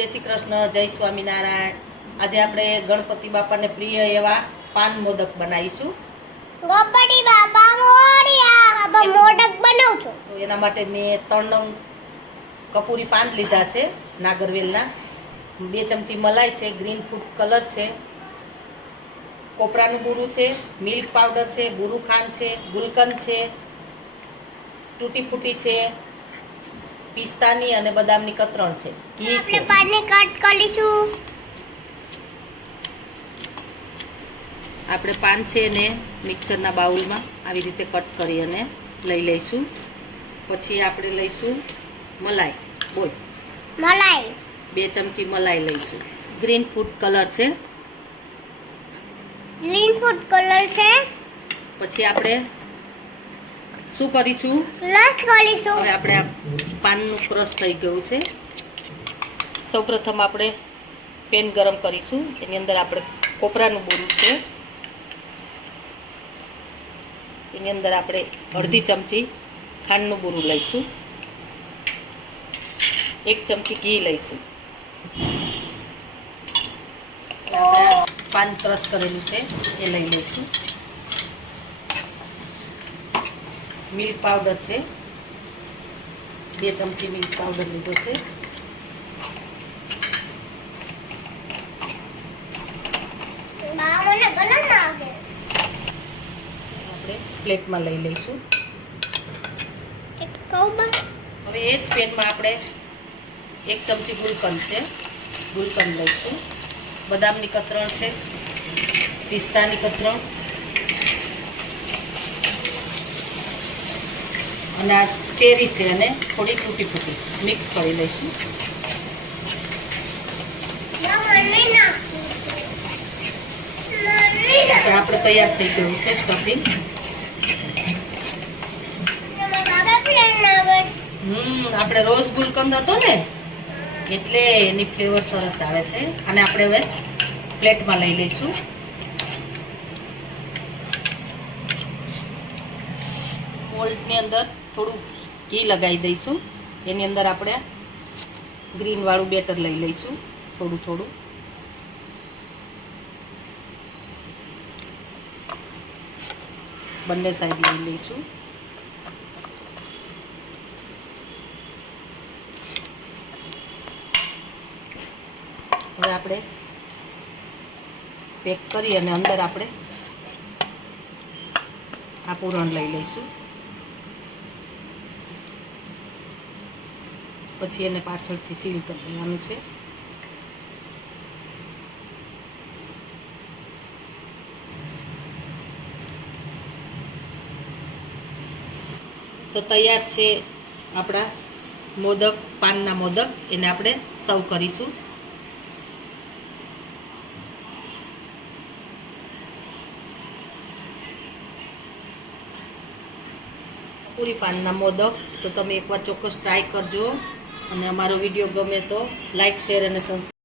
जय श्री कृष्ण, जय स्वामीनारायण। आज આપણે ગણપતિ બાપાને પ્રિય એવા પાન મોદક બનાવીશું। ગણપતિ બાપા મોરિયા, બાપા મોદક બનાવું છું। તો એના માટે મેં 3 નંગ કપૂરી પાન લીધા છે નાગરવેલના, 2 ચમચી મલાઈ છે, ગ્રીન ફૂડ કલર છે, કોપરાનું બૂરું છે, મિલ્ક પાવડર છે, બૂરું ખાંડ છે, ગુલકંદ છે, તૂટી ફૂટી છે, પિસ્તાની અને બદામની કતરણ છે, ઘી છે। આપણે પાનને કટ કરીશું। આપણે પાન છે ને મિક્સરના બાઉલમાં આવી રીતે કટ કરી અને લઈ લઈશું। પછી આપણે લઈશું મલાઈ, બોલ મલાઈ 2 ચમચી મલાઈ લઈશું। ગ્રીન ફૂડ કલર છે, ગ્રીન ફૂડ કલર છે। પછી આપણે શું કરીશું, ક્રશ કરીશું। હવે આપણે આ પાનનું ક્રશ થઈ ગયું છે। સૌપ્રથમ આપણે પેન ગરમ કરીશું, એની અંદર આપણે કોપરાનું બોરું છે, એની અંદર આપણે અડધી ચમચી ખાંડનું બોરું લઈશું, 1 ચમચી ઘી લઈશું। પાન ક્રશ કરેલું છે એ લઈ લઈશું। મિલ્ક પાવડર છે, 2 ચમચી મિલ્ક પાવડર લીધો છે। મને ગળા ના આવે। આપણે પ્લેટમાં લઈ લઈશું। એક કૌબા હવે એ જ પેનમાં આપણે 1 ચમચી ગુલકંદ છે, ગુલકંદ લઈશું। બદામની કતરણ છે, પિસ્તાની કતરણ અને આ ચેરી છે અને થોડી તૂટી ફૂટી મિક્સ કરી લઈશું। આપણે તૈયાર થઈ ગયું છે સ્ટફિંગ। આપણે રોઝ ગુલકંદ હતો ને એટલે એની ફ્લેવર સરસ આવે છે। અને આપણે હવે પ્લેટમાં લઈ લઈશું। મોલ્ડની અંદર થોડું ઘી લગાવી દઈશું, એની અંદર આપણે ગ્રીન વાળું બેટર લઈ લઈશું, થોડું થોડું। બંને સાઈડ લઈ લઈશું। હવે આપણે પેક કરી અને અંદર આપણે આ પૂરણ લઈ લઈશું। પછી એને પાછળથી સીલ કરી દેવાનું છે। તો તૈયાર છે આપણા મોદક, પાનના મોદક। એને આપણે સર્વ કરીશું। પૂરી પાનના મોદક તો તમે એકવાર ચોક્કસ ટ્રાય કરજો, અને અમારો વિડીયો ગમે તો લાઈક, શેર અને સબસ્ક્રાઈબ